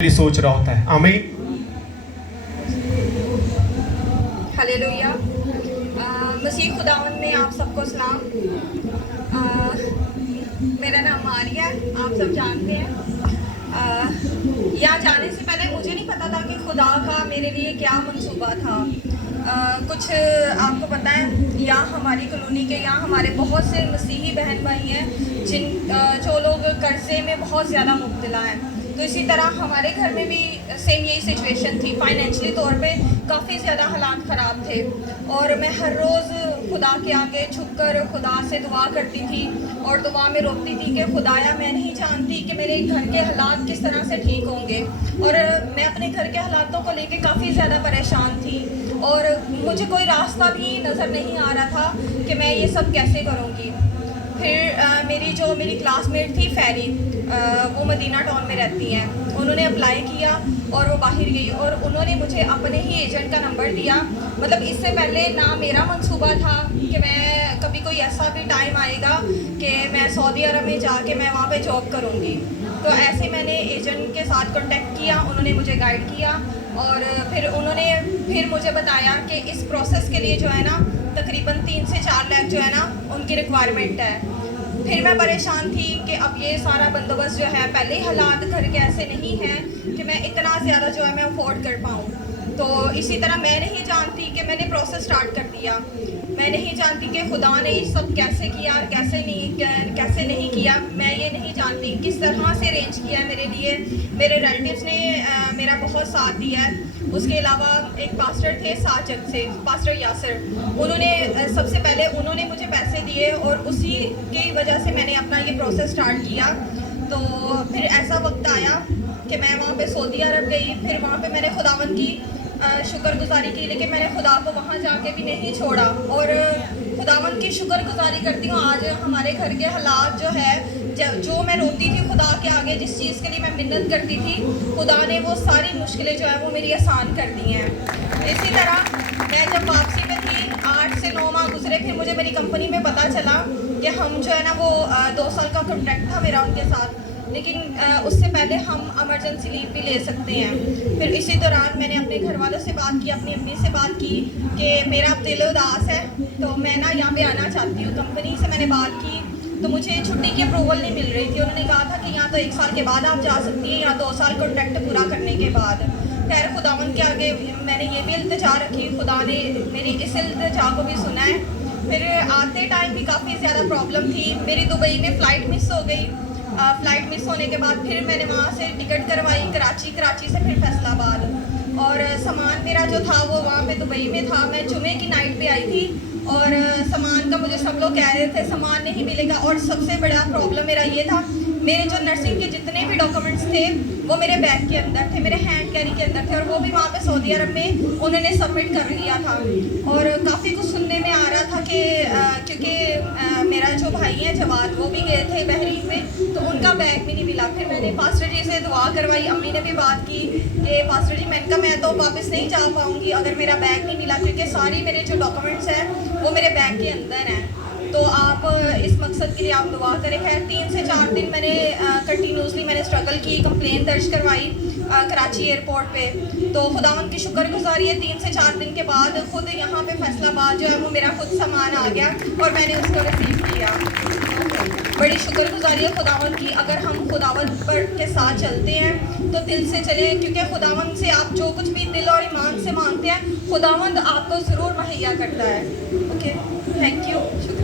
सोच रहा होता है। आमीन। हालेलुया। मसीह खुदावन में आप सबको सलाम। मेरा नाम मारिया है, आप सब जानते हैं। यहाँ जाने से पहले मुझे नहीं पता था कि खुदा का मेरे लिए क्या मंसूबा था। कुछ आपको पता है, यहाँ हमारी कॉलोनी के यहाँ हमारे बहुत से मसीही बहन भाई हैं जो लोग कर्जे में बहुत ज़्यादा मुब्तला हैं। तो इसी तरह हमारे घर में भी सेम यही सिचुएशन थी। फाइनेंशियली तौर पे काफ़ी ज़्यादा हालात ख़राब थे और मैं हर रोज़ खुदा के आगे झुककर खुदा से दुआ करती थी और दुआ में रोकती थी कि खुदाया, मैं नहीं जानती कि मेरे घर के हालात किस तरह से ठीक होंगे। और मैं अपने घर के हालातों को लेके काफ़ी ज़्यादा परेशान थी और मुझे कोई रास्ता भी नज़र नहीं आ रहा था कि मैं ये सब कैसे करूँगी। फिर मेरी क्लासमेट थी फैरी, वो मदीना टाउन में रहती हैं। उन्होंने अप्लाई किया और वो बाहर गई और उन्होंने मुझे अपने ही एजेंट का नंबर दिया। मतलब इससे पहले ना मेरा मंसूबा था कि मैं कभी कोई ऐसा भी टाइम आएगा कि मैं सऊदी अरब में जाके मैं वहाँ पे जॉब करूँगी। तो ऐसे मैंने एजेंट के साथ कांटेक्ट किया, उन्होंने मुझे गाइड किया और फिर मुझे बताया कि इस प्रोसेस के लिए जो है ना तकरीबन 3 से 4 लाख जो है ना उनकी रिक्वायरमेंट है। फिर मैं परेशान थी कि अब ये सारा बंदोबस्त जो है, पहले ही हालात घर के ऐसे नहीं हैं कि मैं इतना ज़्यादा जो है मैं अफोर्ड कर पाऊँ। तो इसी तरह मैं नहीं जानती कि मैंने प्रोसेस स्टार्ट कर दिया। मैं नहीं जानती कि खुदा ने ये सब कैसे किया और कैसे नहीं किया। मैं ये नहीं जानती किस तरह से अरेंज किया मेरे लिए। मेरे रिलेटिव्स ने मेरा बहुत साथ दिया है। उसके अलावा एक पास्टर थे साजद से, पास्टर यासर, उन्होंने सबसे पहले उन्होंने मुझे पैसे दिए और उसी की वजह से मैंने अपना ये प्रोसेस स्टार्ट किया। तो फिर ऐसा वक्त आया कि मैं वहाँ पे सऊदी अरब गई। फिर वहाँ पे मैंने खुदावन की शुक्रगुजारी की, लेकिन मैंने खुदा को वहाँ जाके भी नहीं छोड़ा और खुदावन की शुक्रगुजारी करती हूँ। आज हमारे घर के हालात जो है, जो मैं रोती थी खुदा के आगे, जिस चीज़ के लिए मैं मिन्नत करती थी, खुदा ने वो सारी मुश्किलें जो है वो मेरी आसान कर दी हैं। इसी तरह मैं जब वापसी में थी, 8 से 9 माह गुजरे, फिर मुझे मेरी कंपनी में पता चला कि हम जो है ना वो 2 साल का कॉन्ट्रैक्ट था मेरा उनके साथ, लेकिन उससे पहले हम इमरजेंसी लीव भी ले सकते हैं। फिर इसी दौरान मैंने अपने घर वालों से बात की, अपनी अम्मी से बात की कि मेरा अब दिल उदास है, तो मैं ना यहाँ पे आना चाहती हूँ। कंपनी से मैंने बात की तो मुझे छुट्टी की अप्रूवल नहीं मिल रही थी। उन्होंने कहा था कि यहाँ तो 1 साल के बाद आप जा सकती हैं या 2 साल कॉन्ट्रैक्ट पूरा करने के बाद। खैर खुदावन के आगे मैंने ये भी इल्तिजा रखी, खुदा ने मेरी इस इल्तिजा को भी सुना है। फिर आते टाइम भी काफ़ी ज़्यादा प्रॉब्लम थी। मेरी दुबई में फ़्लाइट मिस हो गई। फ़्लाइट मिस होने के बाद फिर मैंने वहाँ से टिकट करवाई कराची से फिर फैसलाबाद, और सामान मेरा जो था वो वहाँ पे दुबई में था। मैं जुमे की नाइट पे आई थी और सामान का मुझे सब लोग कह रहे थे सामान नहीं मिलेगा। और सबसे बड़ा प्रॉब्लम मेरा ये था, मेरे जो नर्सिंग के जितने भी डॉक्यूमेंट्स थे वो मेरे बैग के अंदर थे, मेरे हैंड कैरी के अंदर थे, और वो भी वहाँ पे सऊदी अरब में उन्होंने सबमिट कर लिया था। और काफ़ी कुछ सुनने में आ रहा था कि क्योंकि मेरा जो भाई है जवाद, वो भी गए थे बहरीन में, तो उनका बैग भी नहीं मिला। फिर मैंने पास्टर जी से दुआ करवाई, अम्मी ने भी बात की कि पास्टर जी, मैं तो वापस नहीं जा पाऊँगी अगर मेरा बैग नहीं मिला, क्योंकि सारी मेरे जो डॉक्यूमेंट्स हैं वो मेरे बैग के अंदर हैं। तो आप इस मकसद के लिए आप दुआ करें। खैर 3 से 4 दिन मैंने कंटिन्यूसली मैंने स्ट्रगल की, कंप्लेन दर्ज करवाई कराची एयरपोर्ट पे। तो खुदावन की शुक्रगुजारी है, 3 से 4 दिन के बाद खुद यहाँ पे फैसलाबाद जो है वो मेरा खुद सामान आ गया और मैंने उसको रिसीव किया। बड़ी शुक्रगुजारी है खुदावन की। अगर हम खुदावन पर के साथ चलते हैं तो दिल से चले, क्योंकि खुदावन से आप जो कुछ भी दिल और ईमान से मांगते हैं खुदावंद आपको ज़रूर मुहैया करता है। Okay, thank you.